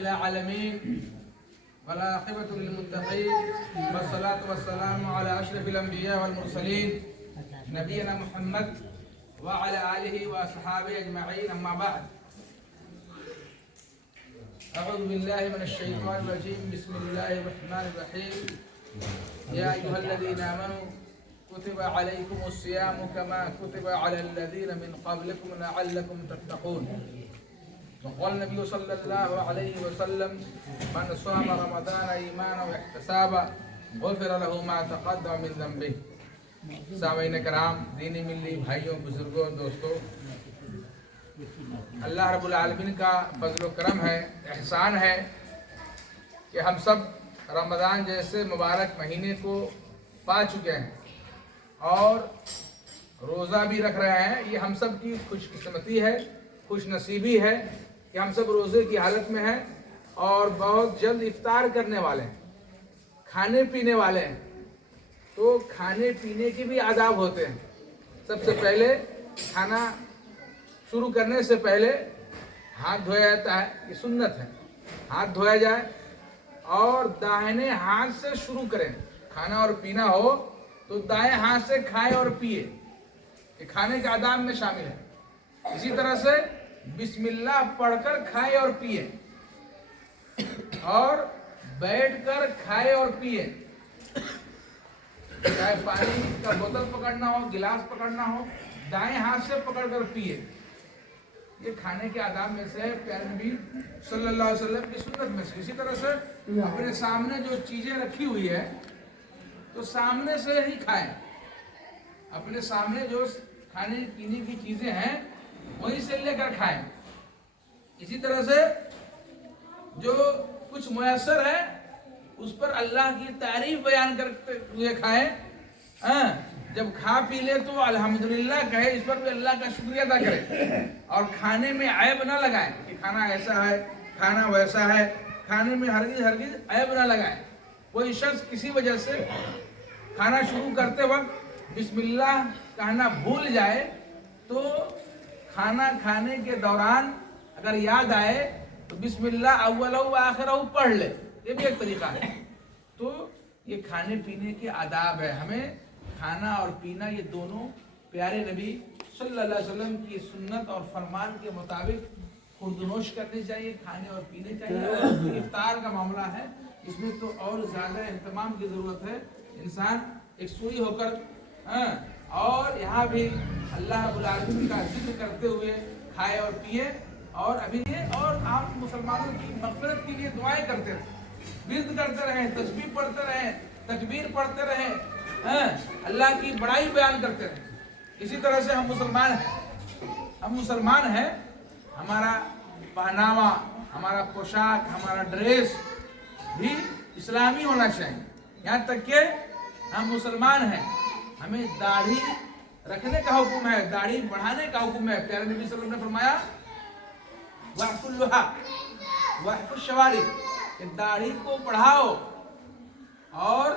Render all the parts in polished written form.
العالمين والعاقبة للمتقين والصلاة والسلام على أشرف الأنبياء والمرسلين نبينا محمد وعلى آله وأصحابه أجمعين أما بعد أعوذ بالله من الشيطان الرجيم بسم الله الرحمن الرحيم يا أيها الذين آمنوا كتب عليكم الصيام كما كتب على الذين من قبلكم لعلكم تتقون وقال النبي صلى الله عليه وسلم من صام رمضان إيمانا واحتسابا غفر له ما تقدم من ذنبه. सामीन कराम, दीनी मिल्ली भाइयों, बुजुर्गों, दोस्तों, अल्लाह रब्बुल आलमीन का फजल करम है, एहसान है कि हम सब रमज़ान जैसे मुबारक महीने को पा चुके हैं और रोज़ा भी रख रहे हैं। ये हम सब की खुशकिस्मती है, खुश नसीबी है कि हम सब रोज़े की हालत में हैं और बहुत जल्द इफ्तार करने वाले हैं, खाने पीने वाले हैं। तो खाने पीने के भी आदाब होते हैं। सबसे पहले खाना शुरू करने से पहले हाथ धोया जाता है, ये सुन्नत है। हाथ धोया जाए और दाहिने हाथ से शुरू करें। खाना और पीना हो तो दाएं हाथ से खाए और पिए, ये खाने के आदाब में शामिल है। इसी तरह से बिस्मिल्लाह पढ़कर खाए और पिए और बैठकर खाए और पिए। चाहे पानी का बोतल पकड़ना हो, गिलास पकड़ना हो, दाएं हाथ से पकड़कर पिए। ये खाने के आदाब में से प्यारे नबी सल्लल्लाहु अलैहि वसल्लम की सुन्नत में से। इसी तरह से अपने सामने जो चीजें रखी हुई है तो सामने से ही खाएं। अपने सामने जो खाने पीने की चीजें हैं वहीं से लेकर खाएं। इसी तरह से जो कुछ मुयस्सर है उस पर अल्लाह की तारीफ बयान करते हुए खाएं। जब खा पी ले तो अल्हम्दुलिल्लाह कहे, इस पर भी अल्लाह का शुक्रिया अदा करें और खाने में ऐब ना लगाएं कि खाना ऐसा है, खाना वैसा है। खाने में हरगिज ऐब ना लगाएं। कोई शख्स किसी वजह से खाना शुरू करते वक्त बिस्मिल्लाह कहना भूल जाए तो खाना खाने के दौरान अगर याद आए तो बिस्मिल्लाह अव्वलहु व आखिरहु पढ़ ले, ये भी एक तरीका है। तो ये खाने पीने के आदाब है। हमें खाना और पीना ये दोनों प्यारे नबी सल्लल्लाहु अलैहि वसल्लम की सुन्नत और फरमान के मुताबिक खुर्दनोश करनी चाहिए, खाने और पीने चाहिए। और इफ्तार का मामला है, इसमें तो और ज़्यादा एहतमाम की ज़रूरत है। इंसान एक सुई होकर और यहाँ भी अल्लाह रब्बुल आलमीन का जिक्र करते हुए खाए और पिए और अभी ये और आप मुसलमानों की मग़फ़िरत के लिए दुआएं करते रहें, विर्द करते रहें, तस्बीह पढ़ते रहें, तकबीर पढ़ते रहें, अल्लाह की बड़ाई बयान करते रहें। इसी तरह से हम मुसलमान हैं, हमारा पहनावा, हमारा पोशाक, हमारा ड्रेस भी इस्लामी होना चाहिए। यहाँ तक कि हम मुसलमान हैं, हमें दाढ़ी रखने का हुक्म है, दाढ़ी बढ़ाने का हुक्म है। प्यारे नबी सल्लल्लाहु अलैहि वसल्लम ने फरमाया वहफुल शवारिब, दाढ़ी को बढ़ाओ और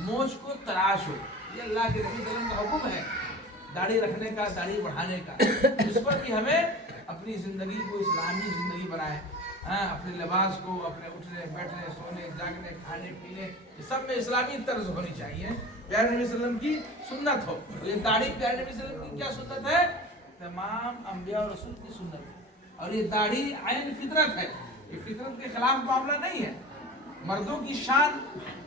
मोछ को तराशो। ये अल्लाह के नबी सल्लल्लाहु अलैहि वसल्लम का हुक्म है, दाढ़ी रखने का, दाढ़ी बढ़ाने का। इस पर भी हमें अपनी ज़िंदगी को इस्लामी ज़िंदगी बनाएं। अपने लिबास को, अपने उठने बैठने, सोने, जागने, खाने पीने, सब में इस्लामी तर्ज होनी चाहिए। प्यारे नबी सल्लल्लाहु अलैहि वसल्लम की सुन्नत हो। ये दाढ़ी प्यारे नबी सल्लल्लाहु अलैहि वसल्लम की क्या सुन्नत है? तमाम अंबिया और रसूल की सुन्नत है। और ये दाढ़ी आइन फितरत है, ये फितरत के खिलाफ मामला नहीं है। मर्दों की शान,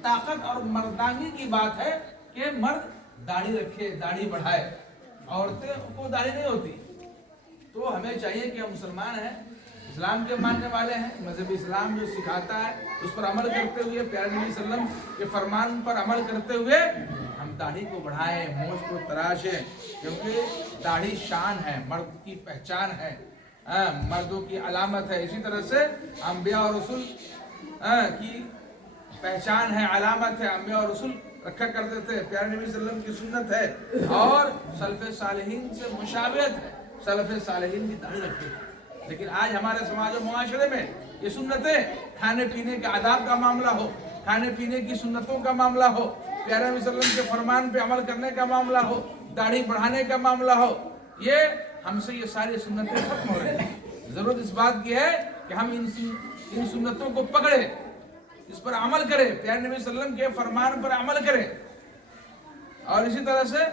ताकत और मर्दानी की बात है कि मर्द दाढ़ी रखे, दाढ़ी बढ़ाए, औरतें को दाढ़ी नहीं होती। तो हमें चाहिए कि हम मुसलमान हैं, इस्लाम के मानने वाले हैं, मजहब इस्लाम जो सिखाता है उस पर अमल करते हुए, प्यारे नबी सल्लल्लाहु अलैहि वसल्लम के फरमान पर अमल करते हुए हम दाढ़ी को बढ़ाएं, मोछ को तराशें, क्योंकि दाढ़ी शान है, मर्द की पहचान है, मर्दों की अलामत है। इसी तरह से अंबिया और रसूल की पहचान है, अलामत है। अंबिया और रसूल रखा करते थे, प्यारे नबी सल्लल्लाहु अलैहि वसल्लम की सुन्नत है और सलफ़े सालिहीन से मुशाबहत है। सलफ़े सालिहीन की दाढ़ी रखते थे। लेकिन आज हमारे समाज और मुआशरे में ये सुन्नतें, खाने पीने के आदाब का मामला हो, खाने पीने की सुन्नतों का मामला हो, प्यारे नबी सल्लल्लाहु अलैहि वसल्लम के फरमान पे अमल करने का मामला हो, दाढ़ी बढ़ाने का मामला हो, ये हमसे ये सारी सुन्नतें खत्म हो रही हैं। ज़रूरत इस बात की है कि हम इन ان سنتوں کو پکڑے، اس پر عمل کرے، پیارے نبی صلی اللہ علیہ وسلم کے فرمان پر عمل کرے، اور اسی طرح سے